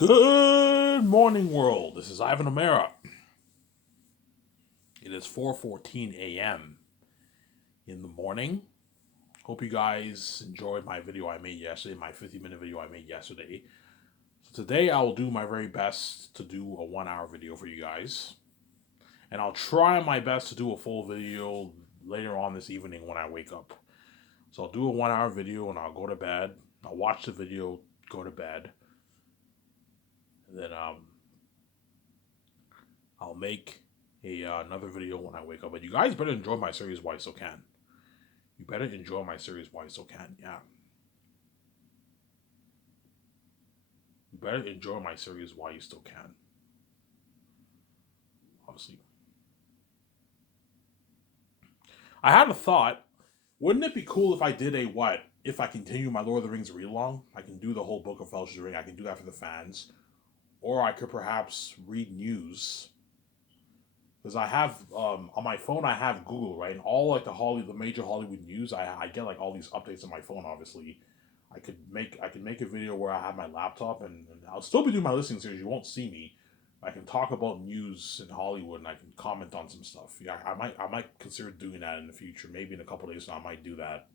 Good morning, world. This is Ivan O'Mara. It is 4:14 a.m. in the morning. Hope you guys enjoyed my video I made yesterday, my 50-minute video I made yesterday. So today I will do my very best to do a 1-hour video for you guys. And I'll try my best to do a full video later on this evening when I wake up. So I'll do a 1-hour video and I'll go to bed. I'll watch the video, go to bed. And then I'll make another video when I wake up. But you guys better enjoy my series while you still can. You better enjoy my series while you still can. Yeah. You better enjoy my series while you still can. Obviously. I had a thought. Wouldn't it be cool if I did a what? If I continue my Lord of the Rings read along, I can do the whole Book of Fellowship of the Ring. I can do that for the fans. Or I could perhaps read news because I have on my phone I have Google, right, and all like the major Hollywood news I get like all these updates on my phone. Obviously, I could make a video where I have my laptop and I'll still be doing my listening series. You won't see me. I can talk about news in Hollywood and I can comment on some stuff. Yeah, I might consider doing that in the future. Maybe in a couple of days, I might do that.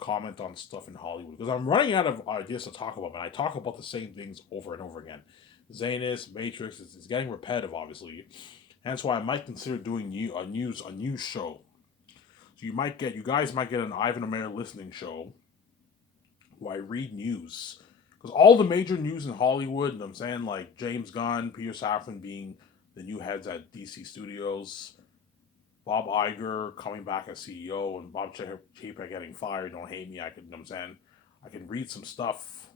Comment on stuff in Hollywood because I'm running out of ideas to talk about, and I talk about the same things over and over again. Zanus, Matrix, it's getting repetitive, obviously. Hence why I might consider doing a news show. So you guys might get an Ivan O'Mara listening show where I read news. Because all the major news in Hollywood, and I'm saying like James Gunn, Peter Safran being the new heads at DC Studios, Bob Iger coming back as CEO, and Bob Chapek getting fired. Don't hate me. I can read some stuff.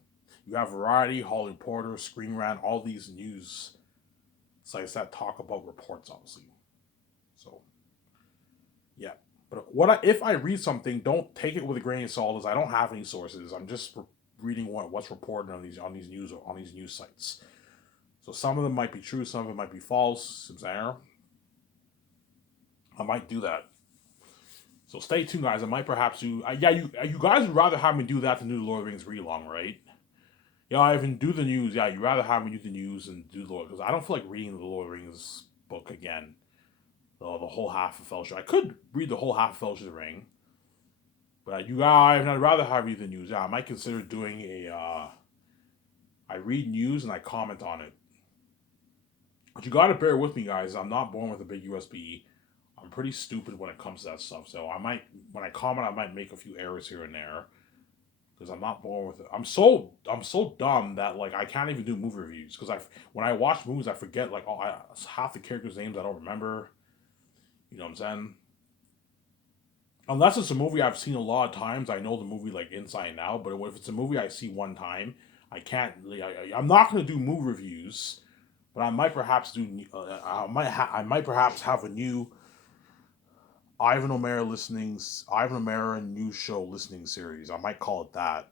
You have Variety, Hollywood Reporter, Screen Rant, all these news sites that talk about reports, obviously. So, yeah. But if I read something, don't take it with a grain of salt. As I don't have any sources. I'm just reading what's reported on these news sites. So some of them might be true, some of them might be false. I might do that. So stay tuned, guys. I might perhaps do. You guys would rather have me do that than do the Lord of the Rings read along, right? Yeah, I even do the news. Yeah, you'd rather have me do the news and do the Lord because I don't feel like reading the Lord of the Rings book again. The whole half of Fellowship. I could read the whole half of Fellowship of the Ring, but you guys, I'd rather have you the news. Yeah, I might consider doing a. I read news and I comment on it. But you gotta bear with me, guys. I'm not born with a big USB. I'm pretty stupid when it comes to that stuff. So when I comment, I might make a few errors here and there because I'm not born with it. I'm so dumb that like I can't even do movie reviews because when I watch movies I forget like half the characters' names I don't remember. You know what I'm saying? Unless it's a movie I've seen a lot of times, I know the movie like inside and out. But if it's a movie I see one time, I can't. I'm not gonna do movie reviews, but I might perhaps do. I might perhaps have a new Ivan O'Mara news show listening series. I might call it that.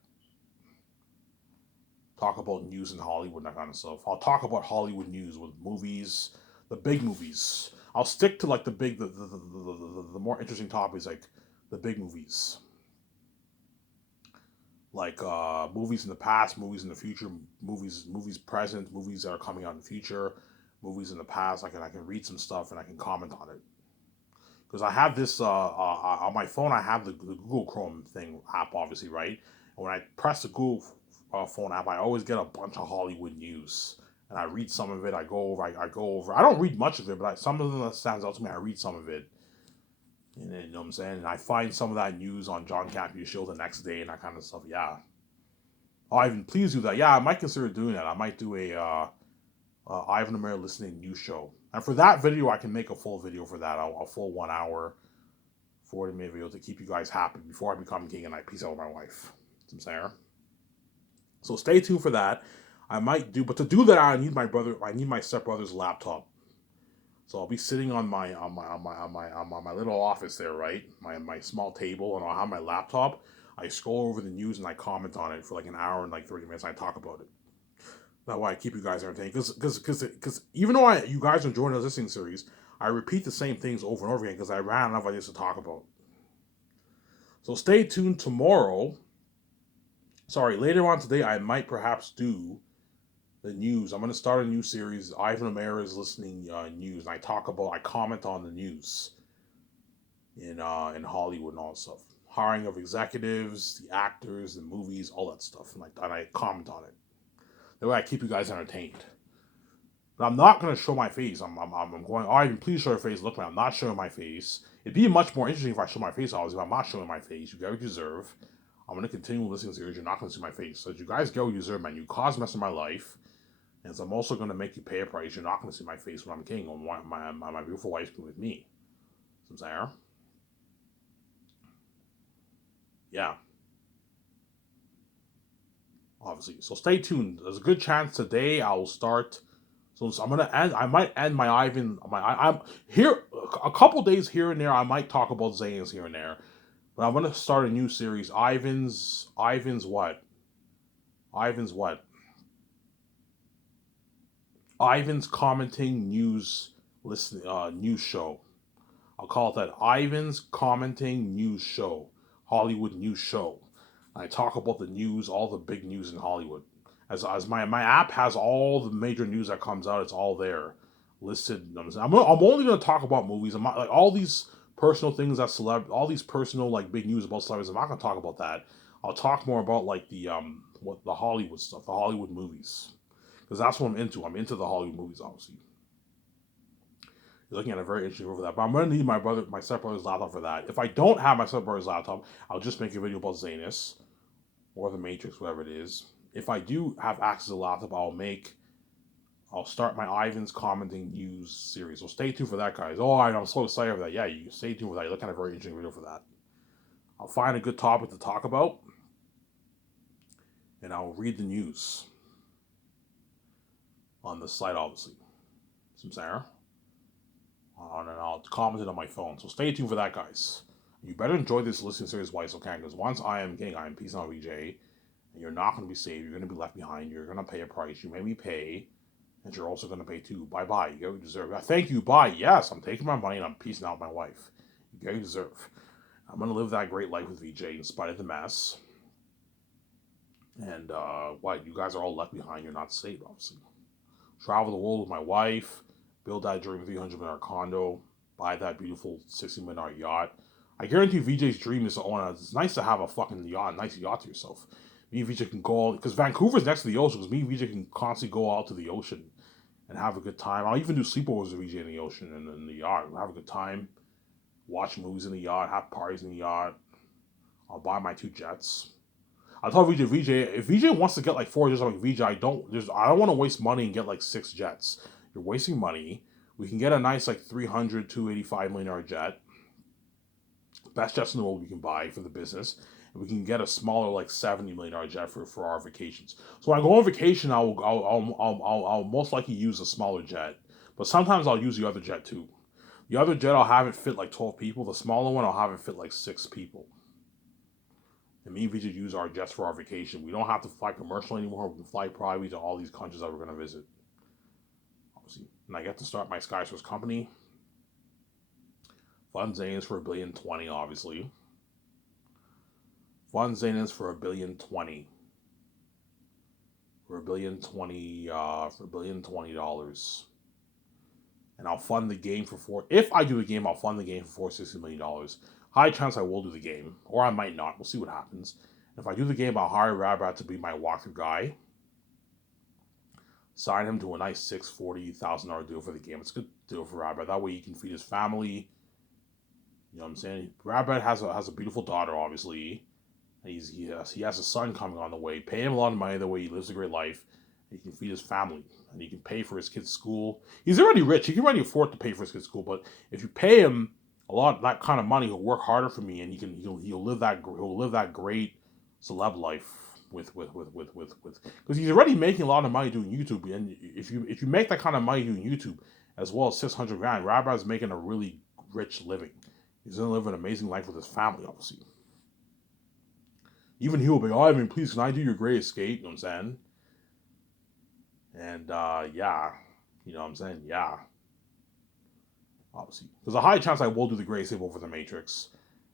Talk about news in Hollywood and that kind of stuff. I'll talk about Hollywood news with movies, the big movies. I'll stick to like the more interesting topics, like the big movies, like movies in the past, movies in the future, movies present, movies that are coming out in the future, movies in the past. I can read some stuff and I can comment on it because I have this on my phone. I have the Google Chrome thing app, obviously, right? And when I press the Google phone app, I always get a bunch of Hollywood news, and I read some of it. I go over. I go over. I don't read much of it, but some of them that stands out to me, I read some of it. And then, you know what I'm saying? And I find some of that news on John Campio's show the next day and that kind of stuff. Yeah. Oh, Ivan, please do that. Yeah, I might consider doing that. I might do a Ivan O'Mara listening news show. And for that video, I can make a full video for that. A full 1 hour, 40-minute video to keep you guys happy before I become king and I peace out with my wife. You know what I'm saying? So stay tuned for that. I might do, but to do that, I need my stepbrother's laptop. So I'll be sitting on my little office there, right? My small table, and I'll have my laptop. I scroll over the news and I comment on it for like an hour and like 30 minutes. And I talk about it. That's why I keep you guys entertained. Because even though you guys are enjoying the listening series, I repeat the same things over and over again because I ran out of ideas to talk about. So stay tuned tomorrow. Sorry, later on today, I might perhaps do the news. I'm gonna start a new series. Ivan Amara is listening news, and I comment on the news in Hollywood and all that stuff. Hiring of executives, the actors, the movies, all that stuff, and I comment on it. That way, I keep you guys entertained. But I'm not gonna show my face. I'm going. Ivan, please show your face. Look, man, I'm not showing my face. It'd be much more interesting if I show my face. Obviously, but I'm not showing my face. You get what you deserve. I'm gonna continue listening to series. You're not gonna see my face. So you guys get what you deserve, man. You caused mess in my life. And so I'm also going to make you pay a price. You're not going to see my face when I'm king. On my beautiful wife's been with me. Some there. Yeah. Obviously. So stay tuned. There's a good chance today I will start. So I'm going to end. I might end my Ivan. I'm here a couple days here and there. I might talk about Zayn's here and there. But I'm going to start a new series. Ivan's what? Ivan's what? Ivan's commenting news news show. I'll call it that. Ivan's commenting news show, Hollywood news show. I talk about the news, all the big news in Hollywood. As my app has all the major news that comes out, it's all there listed. I'm only going to talk about movies. I'm not, like all these personal things that all these personal like big news about celebrities. I'm not going to talk about that. I'll talk more about like the what the Hollywood stuff, the Hollywood movies, because that's what I'm into. I'm into the Hollywood movies, obviously. You're looking at a very interesting over that. But I'm going to need my stepbrother's laptop for that. If I don't have my stepbrother's laptop, I'll just make a video about Zanus or The Matrix, whatever it is. If I do have access to the laptop, I'll start my Ivan's commenting news series. So stay tuned for that, guys. Oh, I'm so excited for that. Yeah, you can stay tuned for that. You look at a very interesting video for that. I'll find a good topic to talk about, and I'll read the news on the site, obviously. Some Sarah. And I'll comment it on my phone. So stay tuned for that, guys. You better enjoy this listening series while you can, because once I am king, I am peace out VJ, and you're not going to be saved. You're going to be left behind. You're going to pay a price. You made me pay, and you're also going to pay too. Bye-bye. You get what you deserve. Thank you. Bye. Yes, I'm taking my money, and I'm peacing out my wife. You get what you deserve. I'm going to live that great life with VJ in spite of the mess. And what? You guys are all left behind. You're not saved, obviously. Travel the world with my wife. Build that dream $300 million condo. Buy that beautiful $60 million yacht. I guarantee VJ's dream is to own It's nice to have a fucking yacht, a nice yacht to yourself. Me and VJ can go because Vancouver's next to the ocean. Because me and VJ can constantly go out to the ocean and have a good time. I'll even do sleepovers with VJ in the ocean and in the yacht. We'll have a good time. Watch movies in the yacht. Have parties in the yacht. I'll buy my 2 jets. I'll tell VJ, if VJ wants to get like 4 jets, I'm like, VJ, I don't want to waste money and get like 6 jets. You're wasting money. We can get a nice like $300, $285 million jet. Best jets in the world we can buy for the business. And we can get a smaller like $70 million jet for our vacations. So when I go on vacation, I'll most likely use a smaller jet. But sometimes I'll use the other jet too. The other jet I'll have it fit like 12 people. The smaller one I'll have it fit like 6 people. And me and VJ use our jets for our vacation. We don't have to fly commercial anymore. We can fly private to all these countries that we're going to visit. Obviously. And I get to start my SkySource company. Fund Zayn's for $1.020 billion, obviously. Fund Zayn's for $1.020 billion. For $1.020. And I'll fund the game for if I do the game, I'll fund the game for $460 million. High chance I will do the game, or I might not. We'll see what happens. If I do the game, I'll hire Rabat to be my walkthrough guy. Sign him to a nice $640,000 deal for the game. It's a good deal for Rabat. That way he can feed his family. You know what I'm saying? Rabat has a beautiful daughter, obviously. And he has a son coming on the way. Pay him a lot of money the way he lives a great life. He can feed his family, and he can pay for his kids' school. He's already rich. He can already afford to pay for his kids' school. But if you pay him a lot of that kind of money, he'll work harder for me, and he'll live that great celeb life with because he's already making a lot of money doing YouTube. And if you make that kind of money doing YouTube, as well as $600 grand, Rabat's making a really rich living. He's gonna live an amazing life with his family, obviously. Even he will be, Ivan, please, can I do your Great Escape? You know what I'm saying? And yeah, you know what I'm saying? Yeah. Obviously. There's a high chance I will do the Great Escape over the Matrix.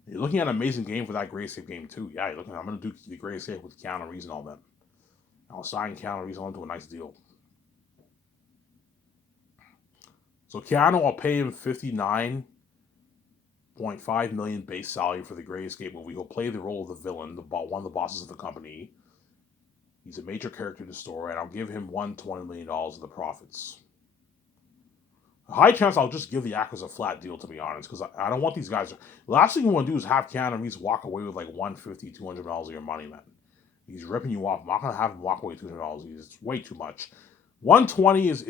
You're looking at an amazing game for that Great Escape game too. Yeah, I'm going to do the Great Escape with Keanu Reeves and all them. I'll sign Keanu Reeves onto a nice deal. So Keanu, I'll pay him 59.5 million base salary for the Great Escape movie. He'll play the role of the villain, one of the bosses of the company. He's a major character in the story, and I'll give him $120 million of the profits. A high chance I'll just give the actors a flat deal, to be honest, because I don't want these guys. The last thing you want to do is have Keanu Reeves walk away with like $150, $200 of your money, man. He's ripping you off. I'm not gonna have him walk away with $200. It's way too much. 120 is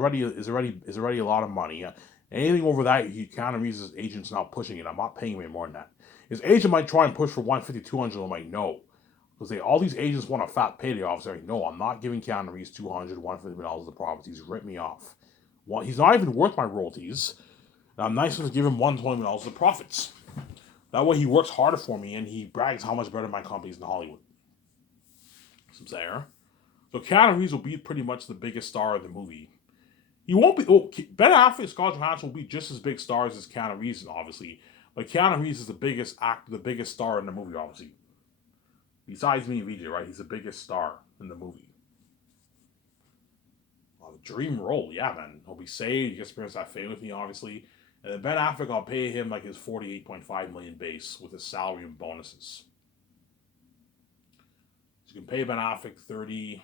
already a lot of money. Anything over that, Keanu Reeves' agent's not pushing it. I'm not paying him any more than that. His agent might try and push for 150, 200. I'm like, no. Because all these agents want a fat payday off. So like, no, I'm not giving Keanu Reeves $200, $150 of the profits. He's ripped me off. Well, he's not even worth my royalties. And I'm nice enough to give him $120 of the profits. That way he works harder for me and he brags how much better my company is in Hollywood. Some there. So Keanu Reeves will be pretty much the biggest star of the movie. He won't be. Oh, Ben Affleck and Scarlett Johansson will be just as big stars as Keanu Reeves, obviously. But Keanu Reeves is the biggest actor, the biggest star in the movie, obviously. Besides me and VJ, right? He's the biggest star in the movie. Well, the dream role, yeah, man. He'll be saved. He gets to experience that fame with me, obviously. And then Ben Affleck, I'll pay him like his $48.5 million base with his salary and bonuses. So you can pay Ben Affleck 30.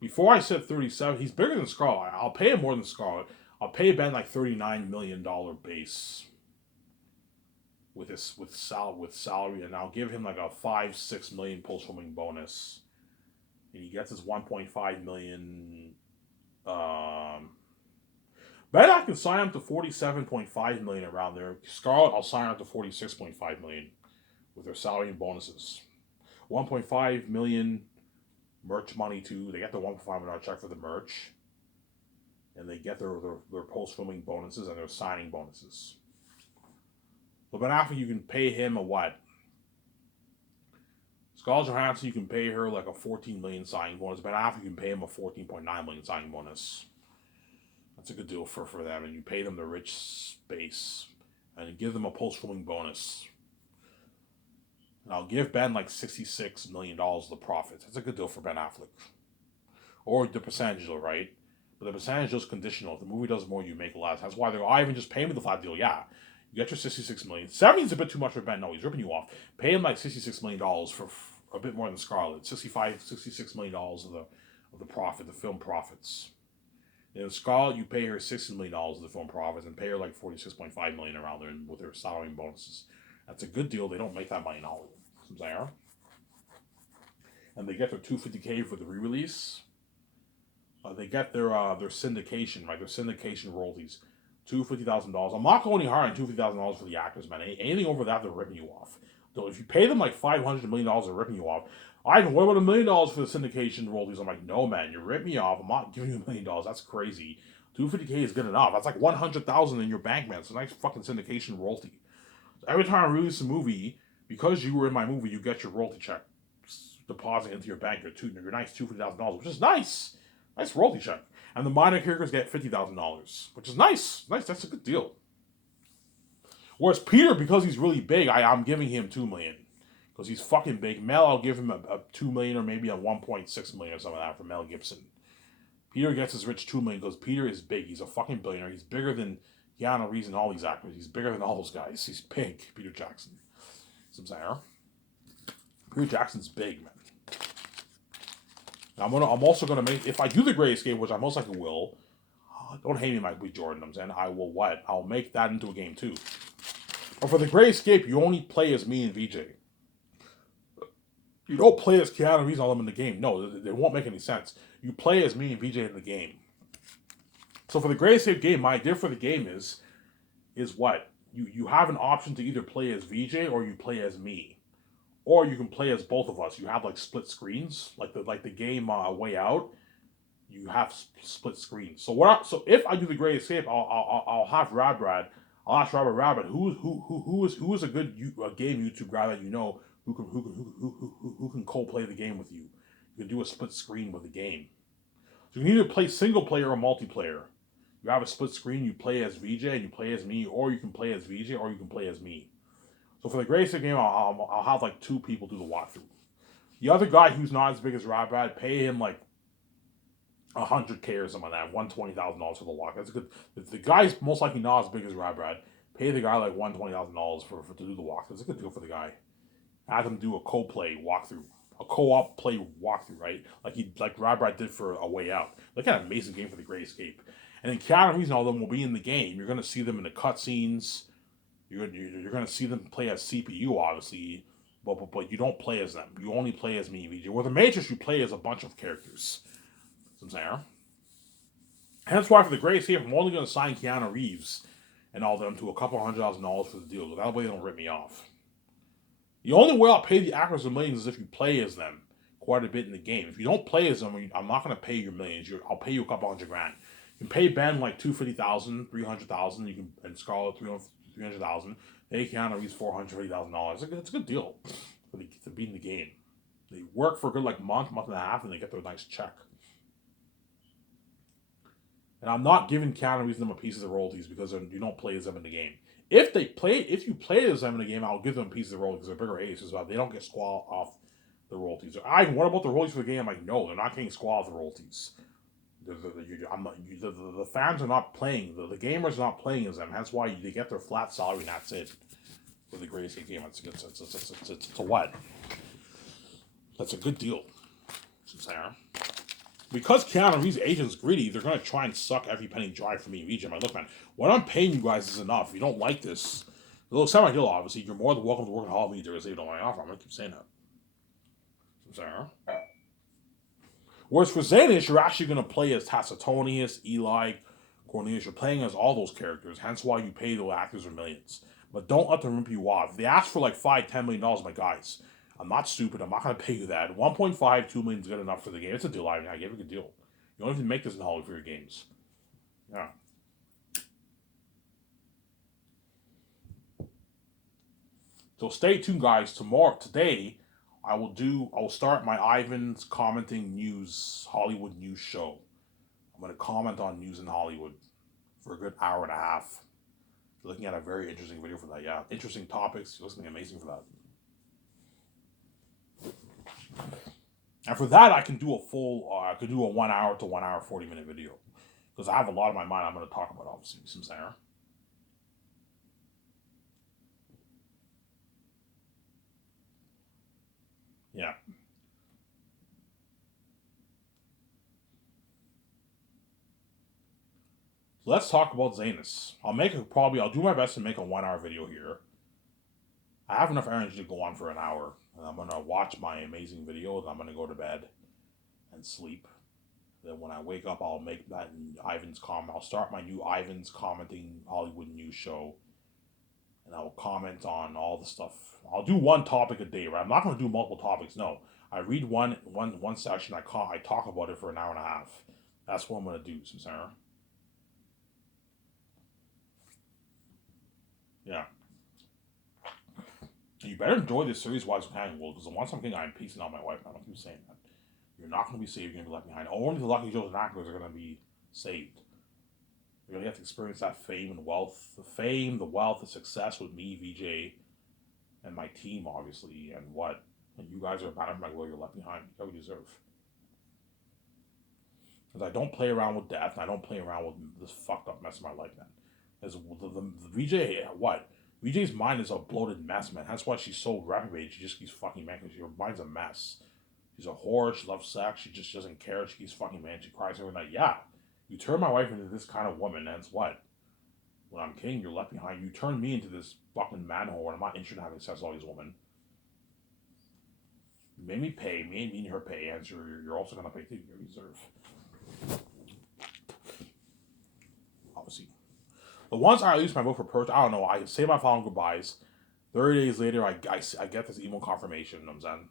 Before I said 37, he's bigger than Scarlett. I'll pay him more than Scarlett. I'll pay Ben like $39 million base with salary, and I'll give him like a 5-6 million post filming bonus. And he gets his 1.5 million. Ben, I can sign up to 47.5 million around there. Scarlett, I'll sign up to 46.5 million with their salary and bonuses. 1.5 million merch money too. They get the 1.5 million check for the merch, and they get their post filming bonuses and their signing bonuses. But Ben Affleck, you can pay him a what? Scarlett Johansson, you can pay her like a 14 million signing bonus. Ben Affleck, you can pay him a 14.9 million signing bonus. That's a good deal for them, and you pay them the rich space, and give them a post filming bonus. And I'll give Ben like $66 million of the profits. That's a good deal for Ben Affleck. Or the percentage deal, right? But the percentage is conditional. If the movie does more, you make less. That's why I even just pay me the flat deal. Yeah, you get your $66 million. 70 is a bit too much for Ben. No, he's ripping you off. Pay him like $66 million for a bit more than Scarlett. $66 million of the profit, the film profits. And Scarlett, you pay her $60 million of the film profits and pay her like $46.5 million around there with her salary and bonuses. That's a good deal. They don't make that money in Hollywood. And they get their $250K for the re-release. They get their syndication, right? Their syndication royalties, $250,000. I'm not going any higher than $250,000 for the actors, man. Anything over that, they're ripping you off. So if you pay them like $500 million, they're ripping you off. What about $1 million for the syndication royalties? I'm like, no, man, you're ripping me off. I'm not giving you $1 million. That's crazy. $250K is good enough. That's like $100,000 in your bank, man. It's a nice fucking syndication royalty. So every time I release a movie, because you were in my movie, you get your royalty check deposit into your bank. Your nice $250,000, which is nice. Nice royalty check. And the minor characters get $50,000, which is nice. Nice, that's a good deal. Whereas Peter, because he's really big, I'm giving him $2 million. Because he's fucking big. Mel, I'll give him a $2 million or maybe a $1.6 million or something like that for Mel Gibson. Peter gets his rich $2 million because Peter is big. He's a fucking billionaire. He's bigger than Keanu Reeves and all these actors. He's bigger than all those guys. He's big, Peter Jackson. Peter Jackson's big, man. I'm also gonna make, if I do the Great Escape, which I most likely will. Don't hate me, Mike B. Jordan. And I will what? I'll make that into a game too. But for the Great Escape, you only play as me and VJ. You don't play as Keanu Reeves and all them in the game. No, it won't make any sense. You play as me and VJ in the game. So for the Great Escape game, my idea for the game is what? You have an option to either play as VJ or you play as me. Or you can play as both of us. You have like split screens, like the game Way Out. You have split screens. So if I do the Great Escape, I'll have Rabrad. I'll ask Rabbit who is a good game YouTube guy that you know who can co-play the game with you. You can do a split screen with the game. So you can either play single player or multiplayer. You have a split screen. You play as VJ and you play as me, or you can play as VJ or you can play as me. So for the Great Escape game, I'll have like 2 people do the walkthrough. The other guy who's not as big as Rabrad, pay him like 100K or something like that, $120,000 for the walk. That's a good. If the guy's most likely not as big as Brad, pay the guy like $120,000 for to do the walk. That's a good deal for the guy. Have him do a co-play walkthrough, a co-op play walkthrough, right? Like Brad did for A Way Out. Like an amazing game for the Great Escape. And then Keanu Reeves and all of them will be in the game. You're gonna see them in the cutscenes. You're gonna see them play as CPU, obviously, but you don't play as them. You only play as me and VJ. With the Matrix, you play as a bunch of characters. Some there. Hence why for the Great Escape, I'm only gonna sign Keanu Reeves and all them to a couple $100,000 for the deal. That way they don't rip me off. The only way I'll pay the actors the millions is if you play as them quite a bit in the game. If you don't play as them, I'm not going to pay your millions. I'll pay you a couple $100,000. You can pay Ben like $250,000, $300,000. You can and Scarlett $300,000. They can at least $450,000. It's a good deal to be in the game. They work for a good like month and a half, and they get their nice check. And I'm not giving Keanu Reeves them a piece of the royalties because you don't play as them in the game. If you play as them in the game, I'll give them a piece of the royalties because they're bigger aces, but they don't get squall off the royalties. What about the royalties for the game? I'm like, no, they're not getting squall off the royalties. The fans are not playing. The gamers are not playing as them. That's why they get their flat salary and that's it. For the Great Escape game, it's a what? That's a good deal. Sarah. Because Keanu Reeves' agent's greedy, they're going to try and suck every penny dry from me and VJ. Look, man, what I'm paying you guys is enough. If you don't like this, it'll sound like deal, obviously. You're more than welcome to work in Hall of Media if you don't want to offer. I'm going to keep saying that. Sarah. Whereas for Xanax, you're actually going to play as Tacitonius, Eli, Cornelius. You're playing as all those characters, hence why you pay the actors or millions. But don't let them rip you off. If they ask for like $5-10 million, my guys, I'm not stupid. I'm not going to pay you that. 1.5, 2 million is good enough for the game. It's a deal. I gave it a good deal. You don't even make this in Hollywood for your games. Yeah. So stay tuned, guys. Today, I will start my Ivan's commenting news, Hollywood news show. I'm going to comment on news in Hollywood for a good hour and a half. Looking at a very interesting video for that. Yeah, interesting topics. You're listening amazing for that. And for that, I can do a full, I could do a 1 hour to 1 hour 40-minute video because I have a lot in my mind I'm going to talk about. Obviously, some Sarah. Yeah. So let's talk about Zanus. I'll do my best to make a 1 hour video here. I have enough energy to go on for an hour. And I'm going to watch my amazing video, and I'm going to go to bed and sleep. Then when I wake up, I'll make that Ivan's comment. I'll start my new Ivan's commenting Hollywood news show. And I'll comment on all the stuff. I'll do one topic a day, right? I'm not going to do multiple topics, no. I read one section, I talk about it for an hour and a half. That's what I'm going to do, Sarah. Yeah. You better enjoy this series while it's hanging, because the once I'm getting, I'm piecing out my wife. I don't keep saying that. You're not going to be saved. You're going to be left behind. Only the lucky Joes and actors are going to be saved. You're going to get to experience that fame and wealth. The fame, the wealth, the success with me, VJ, and my team, obviously. And what? And you guys are about to well, you're left behind. You what you deserve. Because I don't play around with death. And I don't play around with this fucked up mess in my life, man. As the VJ, what? VJ's mind is a bloated mess, man. That's why she's so reprobate. She just keeps fucking man because her mind's a mess. She's a whore. She loves sex. She just doesn't care. She keeps fucking man. She cries every night. Yeah, you turn my wife into this kind of woman, and it's what? When I'm king, you're left behind. You turn me into this fucking manhole, and I'm not interested in having sex with all these women. You made me pay. Me and her pay, and you're also gonna pay too. You deserve. Obviously. But once I release my vote for purge, I don't know. I say my final goodbyes. 30 days later, I get this email confirmation. You know what I'm saying?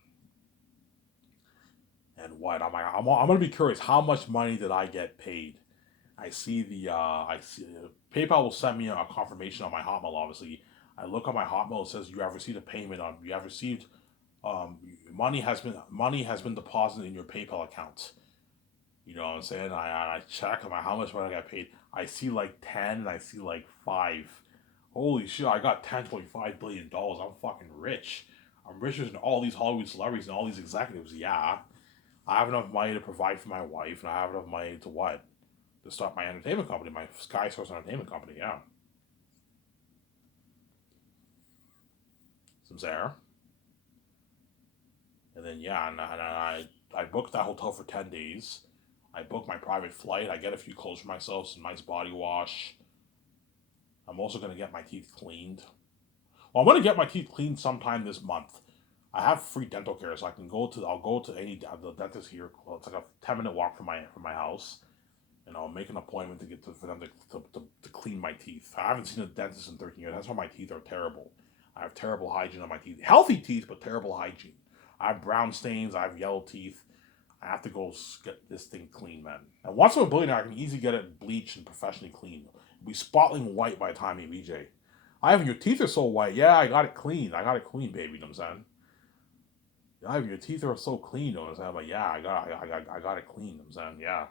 And what? I'm gonna be curious. How much money did I get paid? I see PayPal will send me a confirmation on my Hotmail. Obviously, I look on my Hotmail. It says you have received a payment on. You have received money has been deposited in your PayPal account. You know what I'm saying? I check on how much money I got paid. I see like 10 and I see like 5. Holy shit, I got $10.5 billion. I'm fucking rich. I'm richer than all these Hollywood celebrities and all these executives. Yeah. I have enough money to provide for my wife, and I have enough money to what? To start my entertainment company, my Sky Source Entertainment Company, yeah. Some there. And then, yeah, I booked that hotel for 10 days. I booked my private flight. I get a few clothes for myself, some nice body wash. I'm also going to get my teeth cleaned. Well, I'm going to get my teeth cleaned sometime this month. I have free dental care, so I'll go to any the dentist here. Well, it's like a 10-minute walk from my house, and I'll make an appointment for them to clean my teeth. I haven't seen a dentist in 13 years. That's why my teeth are terrible. I have terrible hygiene on my teeth. Healthy teeth, but terrible hygiene. I have brown stains. I have yellow teeth. I have to go get this thing clean, man. And once I'm a billionaire, I can easily get it bleached and professionally cleaned. It'll be spotless white by the time you VJ. Ivan, your teeth are so white. Yeah, I got it clean. I got it clean, baby. You know what I'm saying? Ivan, your teeth are so clean. You know what I'm saying? I'm like, yeah, I got it clean. You know what I'm saying? Yeah.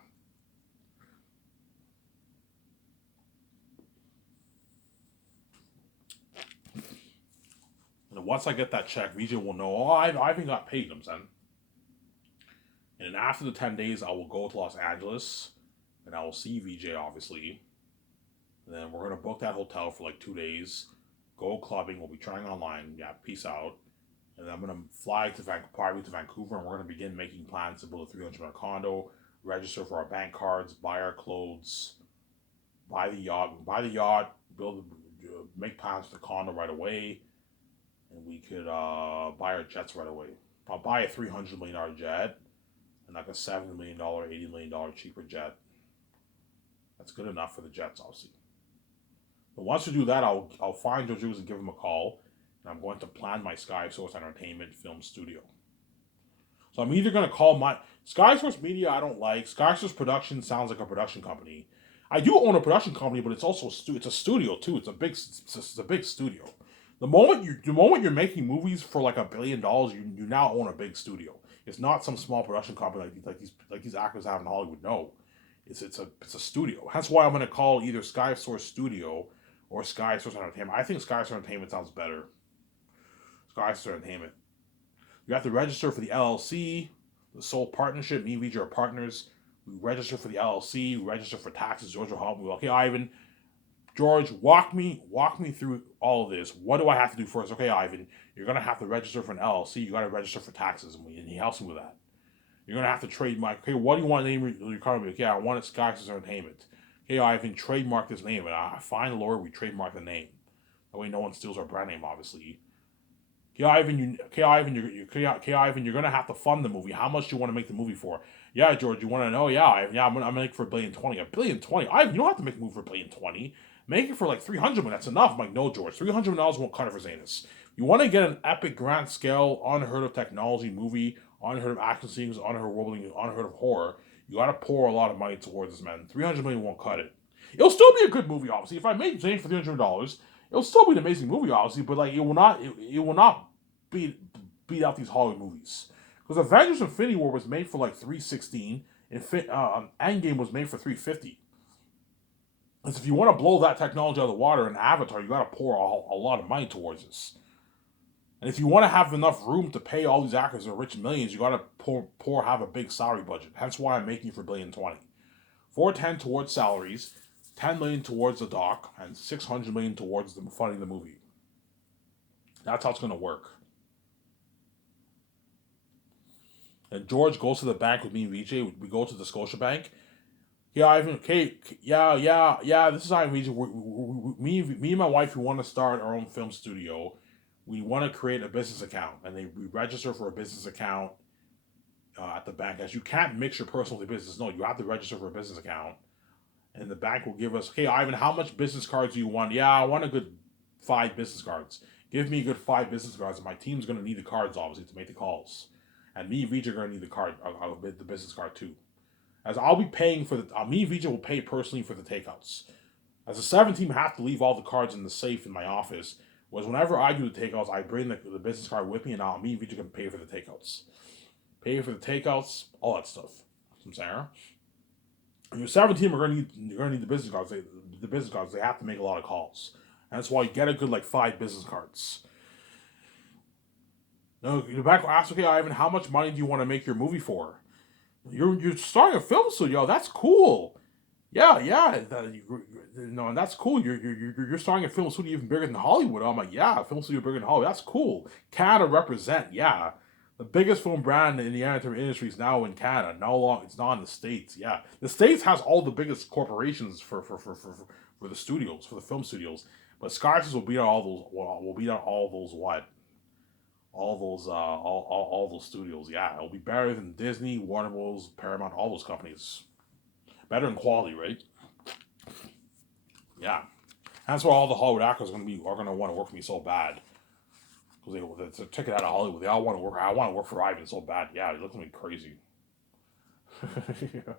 And once I get that check, VJ will know, oh, Ivan got paid. You know what I'm saying? And then after the 10 days, I will go to Los Angeles and I will see VJ, obviously. And then we're going to book that hotel for like 2 days, go clubbing. We'll be trying online. Yeah, peace out. And then I'm going to fly to Vancouver, and we're going to begin making plans to build a 300-unit condo, register for our bank cards, buy our clothes, buy the yacht, make plans for the condo right away, and we could buy our jets right away. I'll buy a $300 million jet and like a $70 million, $80 million cheaper jet. That's good enough for the jets, obviously. But once we do that, I'll find George Lucas and give him a call, and I'm going to plan my Sky Source Entertainment film studio. So I'm either going to call my Sky Source Media. I don't like Sky Source Production. Sounds like a production company. I do own a production company, but it's also it's a studio too. It's a big studio. The moment you're making movies for like $1 billion, you now own a big studio. It's not some small production company like these actors have in Hollywood. No, it's a studio. That's why I'm going to call either Sky Source Studio or Sky Source Entertainment. I think Sky Source Entertainment sounds better. Sky Source Entertainment. You have to register for the LLC, the sole partnership. Me and VJ are partners. We register for the LLC. We register for taxes. George will help me. Okay, Ivan. George, walk me through all of this. What do I have to do first? Okay, Ivan, you're gonna have to register for an LLC. You gotta register for taxes, and he helps me with that. You're gonna have to trademark. Okay, what do you want to name your company? Okay, I want it Sky Source Entertainment. Okay, Ivan, trademark this name, and I find a lawyer. We trademark the name. That way, no one steals our brand name, obviously. Okay, Ivan, you're gonna have to fund the movie. How much do you want to make the movie for? Yeah, George, you want to know? I'm gonna make it for $1,020,000,000. $1,020,000,000. Ivan, you don't have to make a movie for $1,020,000,000. Make it for like 300 million. That's enough. I'm like, no, George. $300 won't cut it for Zanus. You want to get an epic, grand scale, unheard of technology movie, unheard of action scenes, unheard of horror. You got to pour a lot of money towards this, man. 300 million won't cut it. It'll still be a good movie, obviously. If I made Zane for $300, it'll still be an amazing movie, obviously. But like, it will not beat out these Hollywood movies. Because Avengers: Infinity War was made for like 316, and Endgame was made for 350. Because if you want to blow that technology out of the water in Avatar, you got to pour a lot of money towards this. And if you want to have enough room to pay all these actors their rich millions, you got to have a big salary budget. Hence why I'm making for $1,020,000,000. 410 towards salaries, 10 million towards the doc, and 600 million towards funding the movie. That's how it's going to work. And George goes to the bank with me and VJ. We go to the Scotia Bank. Yeah, Ivan. Okay, yeah. This is Ivan. Me and my wife, we want to start our own film studio. We want to create a business account, and we register for a business account at the bank. As you can't mix your personal with business. No, you have to register for a business account, and the bank will give us. Okay, Ivan, how much business cards do you want? Yeah, I want a good 5 business cards. Give me a good 5 business cards, and my team's gonna need the cards obviously to make the calls, and me and VJ are gonna need the card, the business card too. As I'll be paying for me and VJ will pay personally for the takeouts. As a 7 team, I have to leave all the cards in the safe in my office. Whereas whenever I do the takeouts, I bring the business card with me, and me and VJ can pay for the takeouts. Pay for the takeouts, all that stuff. From Sarah. And your 7 team are gonna need the business cards. They have to make a lot of calls. And that's why you get a good like 5 business cards. Now the bank will ask, okay, Ivan, how much money do you want to make your movie for? You're starting a film studio. That's cool. Yeah, yeah. And that's cool. You're starting a film studio even bigger than Hollywood. I'm like, yeah, a film studio bigger than Hollywood. That's cool. Canada represent. Yeah, the biggest film brand in the entertainment industry is now in Canada. No long, it's not in the States. Yeah, the States has all the biggest corporations for the studios, for the film studios. But Skyscraper will beat out all those. Well, will beat out all those what? All those studios. Yeah, it'll be better than Disney, Warner Bros, Paramount, all those companies. Better in quality, right? Yeah. That's why all the Hollywood actors are gonna want to work for me so bad because it's a ticket out of Hollywood. They all want to work. I want to work for Ivan so bad. Yeah, he looks at me crazy. Yeah.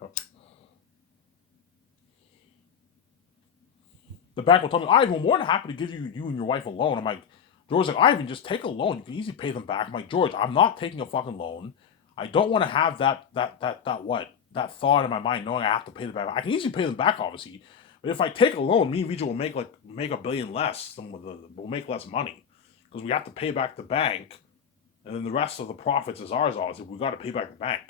The bank will tell me, Ivan, we're more than happy to give you and your wife a loan. I'm like, George's like, Ivan, just take a loan. You can easily pay them back. I'm like, George, I'm not taking a fucking loan. I don't want to have that thought in my mind knowing I have to pay them back. I can easily pay them back, obviously, but if I take a loan, me and Vijay will make a billion less. We'll make less money because we have to pay back the bank, and then the rest of the profits is ours. Obviously, we got to pay back the bank.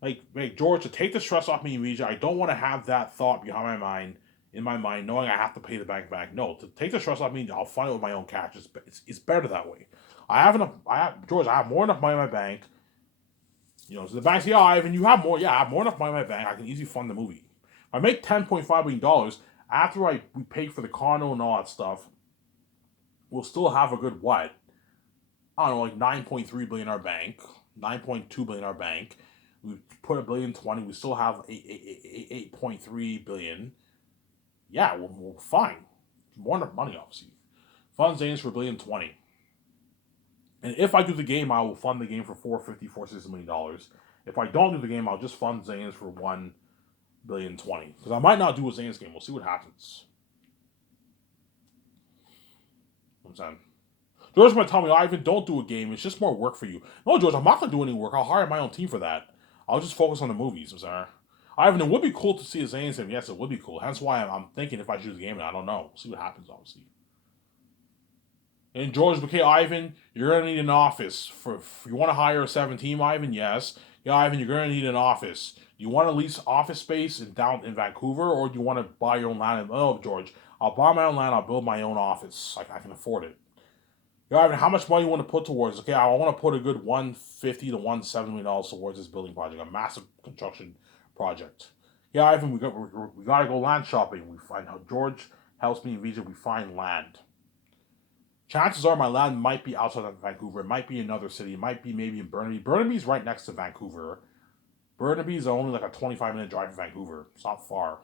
Like George, to take the stress off me and Vijay, I don't want to have that thought behind my mind in my mind, knowing I have to pay the bank back. No, to take the stress off me, I'll fund it with my own cash. It's better that way. I have enough. George. I have more enough money in my bank. So the bank say, "Oh, Ivan, you have more." Yeah, I have more enough money in my bank. I can easily fund the movie. If I make $10.5 million after we pay for the condo and all that stuff. We'll still have a good what? I don't know, like 9.3 billion in our bank, 9.2 billion in our bank. We put a billion 20. We still have 8.3 billion. Yeah, we're fine. More enough money, obviously. Fund Zanes for a billion 20. And if I do the game, I will fund the game for $460 million. If I don't do the game, I'll just fund Zanes for 1 billion 20. Because I might not do a Zanes game. We'll see what happens. I'm saying. George might tell me, Ivan, don't do a game. It's just more work for you. No, George, I'm not going to do any work. I'll hire my own team for that. I'll just focus on the movies. I'm sorry. Ivan, it would be cool to see a Zanes game. Yes, it would be cool. Hence why I'm thinking if I choose the game, and I don't know. We'll see what happens, obviously. And George, okay, Ivan, you're gonna need an office. If you want to hire a 17, Ivan, yes. Yeah, Ivan, you're gonna need an office. Do you want to lease office space in Vancouver, or do you want to buy your own land? Oh, George, I'll buy my own land. I'll build my own office. I can afford it. Yeah, Ivan, how much money you want to put towards? Okay, I want to put a good $150 to $170 towards this building project, a massive construction project. Yeah, Ivan, we got to go land shopping. We find how George helps me and Vijay. We find land. Chances are my land might be outside of Vancouver. It might be another city. It might be maybe in Burnaby. Burnaby's right next to Vancouver. Burnaby's only like a 25-minute drive from Vancouver. It's not far.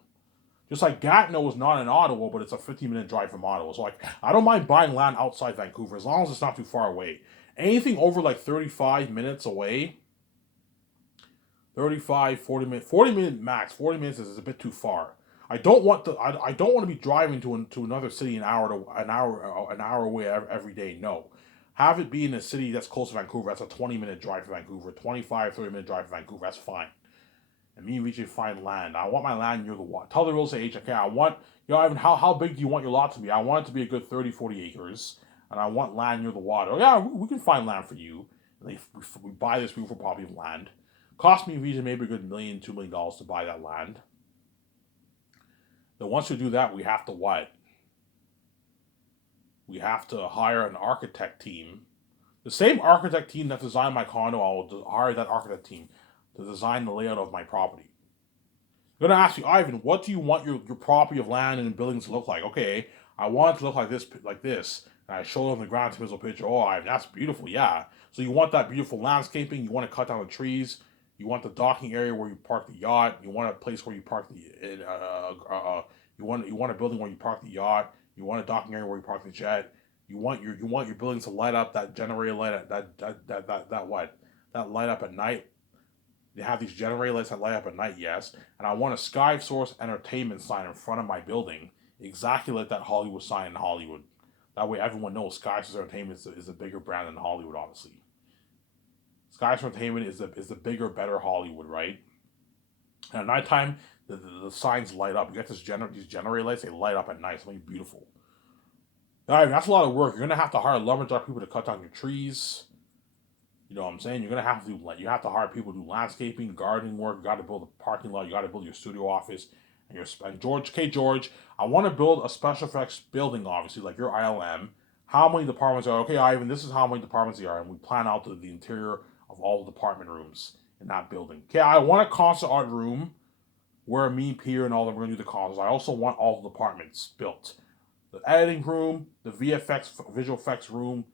Just like Gatineau is not in Ottawa, but it's a 15-minute drive from Ottawa. So like I don't mind buying land outside Vancouver as long as it's not too far away. Anything over like 35 minutes away, 35, 40 minutes, 40-minute max. 40 minutes is a bit too far. I don't want to be driving to another city an hour away every day. No. Have it be in a city that's close to Vancouver. That's a 20-minute drive to Vancouver. 25, 30-minute drive to Vancouver. That's fine. And me and Vijay find land. I want my land near the water. Tell the real estate agent, okay, I want, Ivan, how big do you want your lot to be? I want it to be a good 30, 40 acres. And I want land near the water. Oh, yeah, we can find land for you. And we buy this beautiful property of land. Cost me and Vijay maybe a good $1 $2 million to buy that land. Then once we do that, we have to what? We have to hire an architect team. The same architect team that designed my condo, I will hire that architect team to design the layout of my property. I'm going to ask you, Ivan, what do you want your property of land and buildings to look like? Okay, I want it to look like this. And I show them the ground visual picture. Oh, Ivan, that's beautiful, yeah. So you want that beautiful landscaping. You want to cut down the trees. You want the docking area where you park the yacht. You want a place where you park you want a building where you park the yacht. You want a docking area where you park the jet. You want your buildings to light up, that generator light, that light up at night. They have these generator lights that light up at night, yes. And I want a Sky Source Entertainment sign in front of my building, exactly like that Hollywood sign in Hollywood. That way everyone knows Sky Source Entertainment is a bigger brand than Hollywood, obviously. Sky Source Entertainment is the bigger, better Hollywood, right? And at nighttime, the signs light up. You get these generator lights, they light up at night. Something beautiful. All right, that's a lot of work. You're going to have to hire lumberjack people to cut down your trees. You know what I'm saying? You're gonna have to do like you have to hire people to do landscaping, gardening work. You got to build a parking lot. You got to build your studio office. And George, okay, George, I want to build a special effects building, obviously, like your ILM. How many departments are okay, Ivan? This is how many departments there are, and we plan out the interior of all the department rooms in that building. Okay, I want a concert art room where me, Peter, and all of them are gonna do the concerts. I also want all the departments built: the editing room, the VFX visual effects room,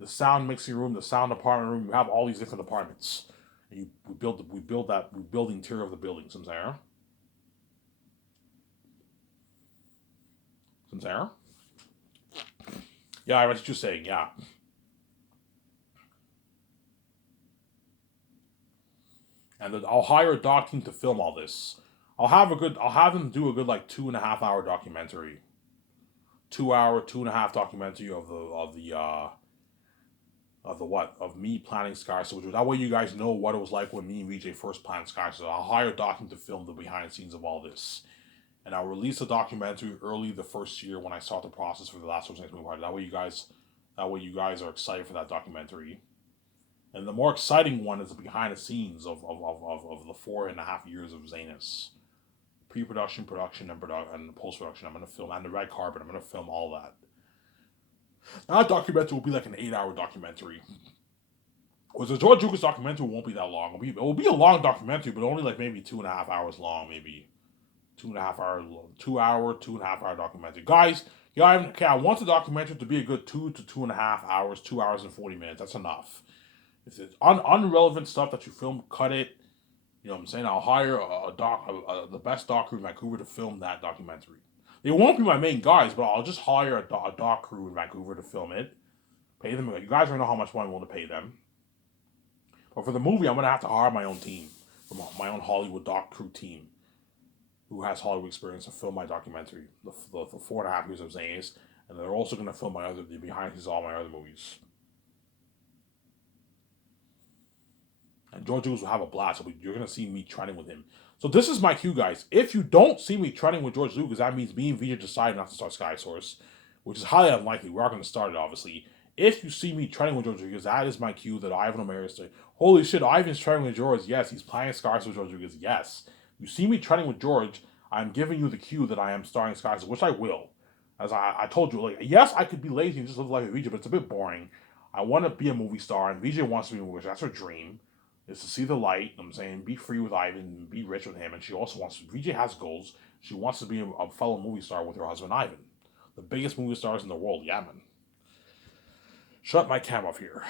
the sound mixing room, the sound department room. You have all these different departments. And we build the interior of the building. Some there. Some there. Yeah, I was just saying, yeah. And then I'll hire a doc team to film all this. I'll have them do a good like 2.5 hour documentary. 2 hour, 2.5 documentary of the what? Of me planning Sky Soldier. That way you guys know what it was like when me and VJ first planned Sky Soldier. I'll hire a document to film the behind the scenes of all this. And I'll release the documentary early the first year when I start the process for the Last of Us Next Movie Party. That way you guys are excited for that documentary. And the more exciting one is the behind the scenes of the 4.5 years of Zanus. Pre-production, production, and post-production. I'm gonna film, and the red carpet. I'm gonna film all that. Now, that documentary will be like an 8 hour documentary. Because the George Lucas documentary won't be that long. It will be a long documentary, but only like maybe 2.5 hours long, maybe 2.5 hour, 2 hour, 2.5 hour documentary. Guys, yeah, okay, I want the documentary to be a good 2 to 2.5 hours, 2 hours and 40 minutes. That's enough. If it's unrelevant stuff that you film, cut it. You know what I'm saying? I'll hire the best doc crew in Vancouver to film that documentary. They won't be my main guys, but I'll just hire a doc crew in Vancouver to film it. Pay them. You guys already know how much money I'm willing to pay them. But for the movie, I'm gonna have to hire my own team, my own Hollywood doc crew team, who has Hollywood experience to film my documentary, the 4.5 years of Zane's, and they're also gonna film the behind the scenes all my other movies. And George Lucas will have a blast. So you're gonna see me trending with him. So this is my cue, guys. If you don't see me trending with George Lucas, that means me and Vijay decided not to start Sky Source, which is highly unlikely. We are going to start it, obviously. If you see me trending with George Lucas, that is my cue that Ivan O'Meara is saying, holy shit, Ivan's trending with George. Yes, he's playing Sky Source with George Lucas. Yes. You see me trending with George, I'm giving you the cue that I am starting Sky Source, which I will. As I told you, like, yes, I could be lazy and just live life with Vijay, but it's a bit boring. I want to be a movie star, and Vijay wants to be a movie star. That's her dream, is to see the light. I'm saying, be free with Ivan, be rich with him, and she also wants to. VJ has goals. She wants to be a fellow movie star with her husband Ivan, the biggest movie stars in the world. Yeah, man. Shut my cam off here.